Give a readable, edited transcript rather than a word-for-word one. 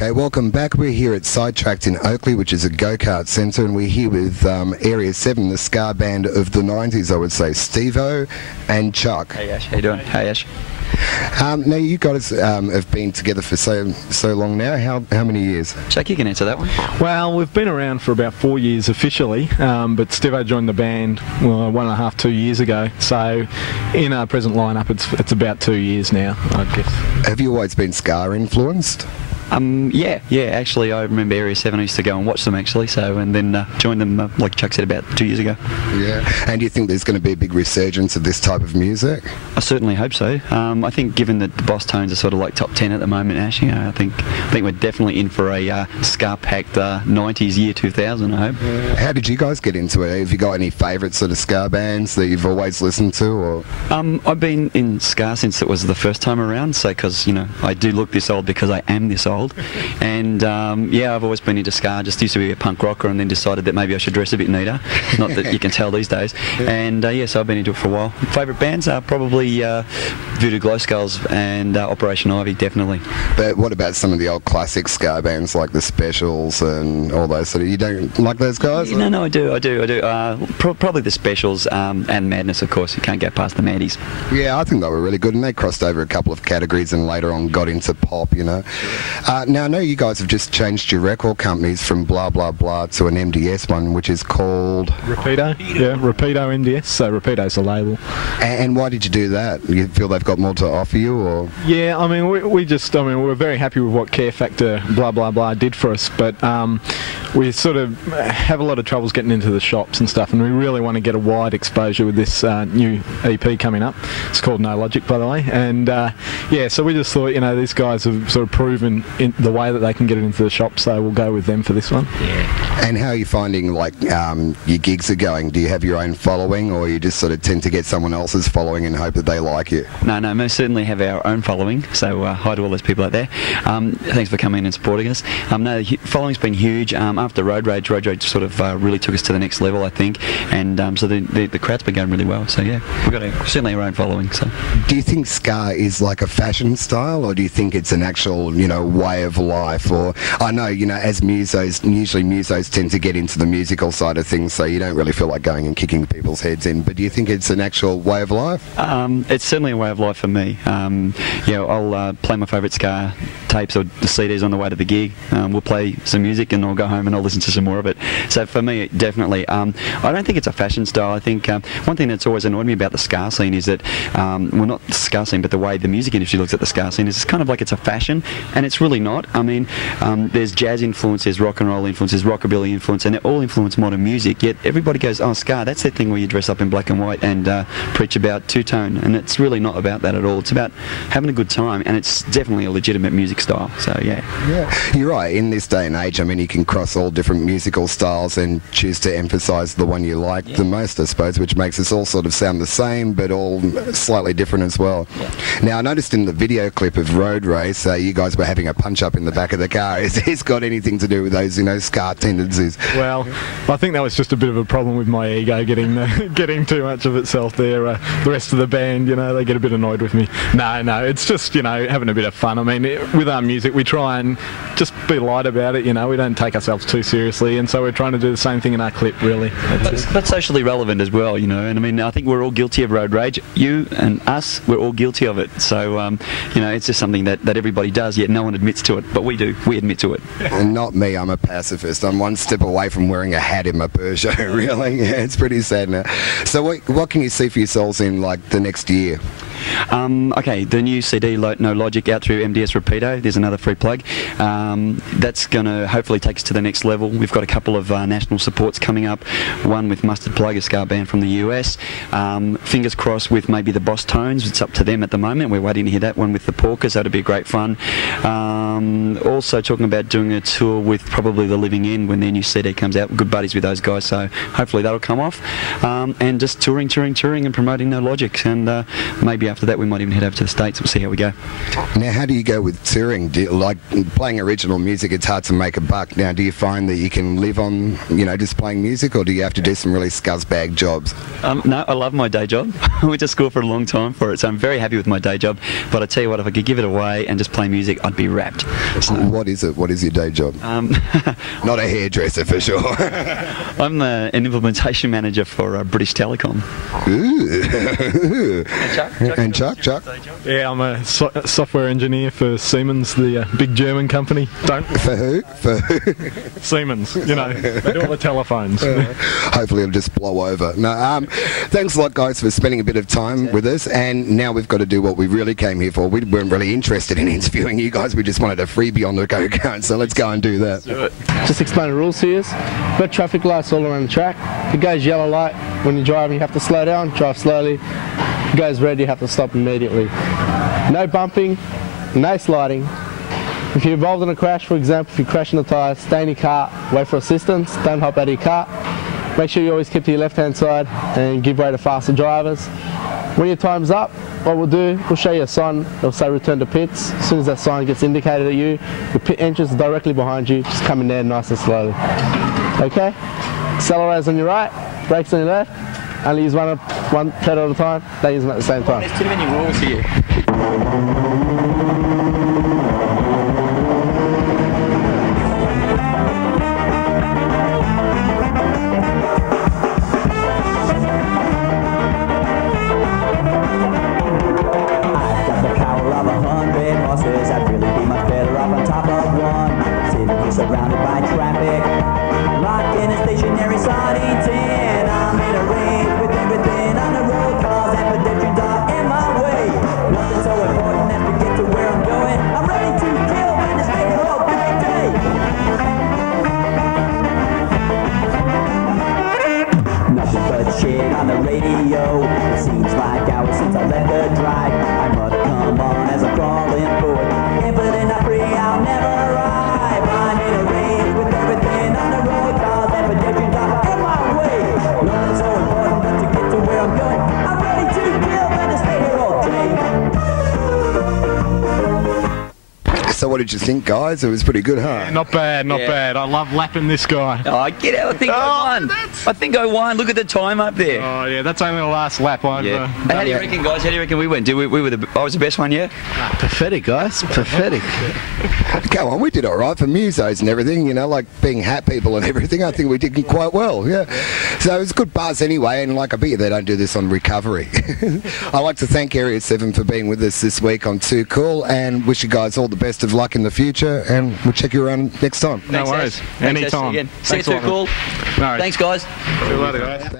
Okay, welcome back. We're here at Sidetracked in Oakley, which is a go-kart centre, and we're here with Area 7, the ska band of the 90s, I would say, Steve-O and Chuck. Hey Ash, how you doing? Hey Ash. Now, you guys have been together for so long now. How many years? Chuck, you can answer that one. Well, we've been around for about 4 years officially, but Steve-O joined the band 1.5, 2 years ago. So in our present lineup, it's about 2 years now, I guess. Have you always been ska influenced? Yeah. Actually, I remember Area 7. I used to go and watch them actually. So, and then joined them, like Chuck said, about 2 years ago. Yeah. And do you think there's going to be a big resurgence of this type of music? I certainly hope so. I think, given that the Boss Tones are sort of like top 10 at the moment, Ash, I think we're definitely in for a ska-packed 90s year 2000. I hope. Yeah. How did you guys get into it? Have you got any favourite sort of ska bands that you've always listened to, or? I've been in ska since it was the first time around. So, because I do look this old because I am this old. And I've always been into ska. Just used to be a punk rocker, and then decided that maybe I should dress a bit neater. Not that you can tell these days. And so I've been into it for a while. Favourite bands are probably Voodoo Glow Skulls and Operation Ivy, definitely. But what about some of the old classic ska bands like the Specials and all those sort of? You don't like those guys? No, I do. Probably the Specials and Madness, of course. You can't get past the Maddies. Yeah, I think they were really good, and they crossed over a couple of categories and later on got into pop. Now, I know you guys have just changed your record companies from Blah Blah Blah to an MDS one, which is called Rapido. Yeah, Rapido MDS. So Rapido's the label. And why did you do that? You feel they've got more to offer you, or? Yeah, we're very happy with what Care Factor Blah Blah Blah did for us, but we sort of have a lot of troubles getting into the shops and stuff, and we really want to get a wide exposure with this new EP coming up. It's called No Logic, by the way, and so we just thought, these guys have sort of proven in the way that they can get it into the shop, so we'll go with them for this one. Yeah. And how are you finding your gigs are going? Do you have your own following, or you just sort of tend to get someone else's following and hope that they like you? No, most certainly have our own following, so hi to all those people out there. Thanks for coming and supporting us. No, the following's been huge. After Road Rage sort of really took us to the next level, I think, and so the crowd's been going really well, so yeah, we've got certainly our own following. So, do you think ska is like a fashion style, or do you think it's an actual way of life? Or I know as musos, usually musos tend to get into the musical side of things, so you don't really feel like going and kicking people's heads in, but do you think it's an actual way of life? It's certainly a way of life for me. I'll play my favourite ska tapes or the CDs on the way to the gig. We'll play some music and I'll go home and I'll listen to some more of it. So for me, definitely. I don't think it's a fashion style. I think one thing that's always annoyed me about the ska scene is that, not the ska scene, but the way the music industry looks at the ska scene is it's kind of like it's a fashion, and it's really not. I mean, there's jazz influence, there's rock and roll influence, there's rockabilly influence, and they all influence modern music, yet everybody goes, oh, ska, that's that thing where you dress up in black and white and preach about two-tone, and it's really not about that at all. It's about having a good time, and it's definitely a legitimate music style, so yeah. Yeah, you're right. In this day and age, I mean, you can cross all different musical styles and choose to emphasise the one you like the most, I suppose, which makes us all sort of sound the same, but all slightly different as well. Yeah. Now, I noticed in the video clip of Road Race, you guys were having a punch-up in the back of the car. Has this got anything to do with those, ska tendencies? Well, I think that was just a bit of a problem with my ego getting too much of itself there. The rest of the band, they get a bit annoyed with me. No, it's just, having a bit of fun. I mean, with our music, we try and just be light about it, we don't take ourselves too seriously, and so we're trying to do the same thing in our clip, really. But socially relevant as well, and I mean, I think we're all guilty of road rage. You and us, we're all guilty of it. So, it's just something that everybody does, yet no one admits to it, but we do. We admit to it. And not me, I'm a pacifist. I'm one step away from wearing a hat in my Peugeot, really. Yeah, it's pretty sad now. So what can you see for yourselves in, the next year? Okay, the new CD, No Logic, out through MDS Rapido. There's another free plug. That's going to hopefully take us to the next level. We've got a couple of national supports coming up. One with Mustard Plug, a ska band from the US. Fingers crossed with maybe the Boss Tones. It's up to them at the moment. We're waiting to hear that one with the Porkers. That'll be great fun. Also talking about doing a tour with probably the Living End when their new CD comes out. Good buddies with those guys, so hopefully that'll come off. And just touring and promoting No Logic, and maybe after that we might even head over to the States. We'll see how we go. Now, how do you go with touring? Do you, like playing original music, it's hard to make a buck. Now, do you find that you can live on, just playing music, or do you have to do some really scuzzbag jobs? No, I love my day job. I went to school for a long time for it, so I'm very happy with my day job. But I tell you what, if I could give it away and just play music, I'd be wrapped. So, what is it? What is your day job? Not a hairdresser for sure. I'm an implementation manager for British Telecom. Ooh. And Chuck? Yeah, I'm a software engineer for Siemens, the big German company. For who? Siemens, they do all the telephones. Hopefully it'll just blow over. No, thanks a lot, guys, for spending a bit of time with us, and now we've got to do what we really came here for. We weren't really interested in interviewing you guys, we just wanted a freebie on the go-kart, so let's go and do that. Just explain the rules here. Red traffic lights all around the track. If it goes yellow light, when you're driving you have to slow down, drive slowly. If it goes red, you have to stop immediately. No bumping, no sliding. If you're involved in a crash, for example, if you crash in the tyre, stay in your car, wait for assistance, don't hop out of your car. Make sure you always keep to your left-hand side and give way to faster drivers. When your time's up, what we'll do, we'll show you a sign, it'll say return to pits. As soon as that sign gets indicated at you, the pit entrance is directly behind you, just come in there nice and slowly. Okay? Accelerators on your right, brakes on your left, only use one pedal at a time, don't use them at the same time. There's too many rules here. Surrounded by traffic, locked in a stationary siding tin. I'm in a race with everything on the road, cars and pedestrians are in my way. Nothing so important as to get to where I'm going. I'm ready to kill and to stay here all day. Nothing but shit on the radio. It seems like hours since I left the drive. I must come on as I'm crawling forward. If it ain't not free, I'll never arrive. I'm in a race with everything on the road, cars and pedestrians are in my way. Nothing so important but to get to where I'm going. I'm ready to kill and to stay here all day. So what did you think, guys? It was pretty good, huh? Yeah, not bad. I love lapping this guy. Oh, get out. I think I won. Look at the time up there. Oh, yeah, that's only the last lap. How do you reckon, guys? How do you reckon we went? I was the best one, yeah? Pathetic, guys. Pathetic. Come on, we did all right for musos and everything, like being hat people and everything. I think we did quite well, yeah. So it was a good buzz anyway, and like I bet you they don't do this on recovery. I'd like to thank Area 7 for being with us this week on Too Cool, and wish you guys all the best of luck in the future, and we'll check you around next time. No worries. Anytime. Anytime. See you, Too Cool. No worries. Thanks, guys. See you later, guys.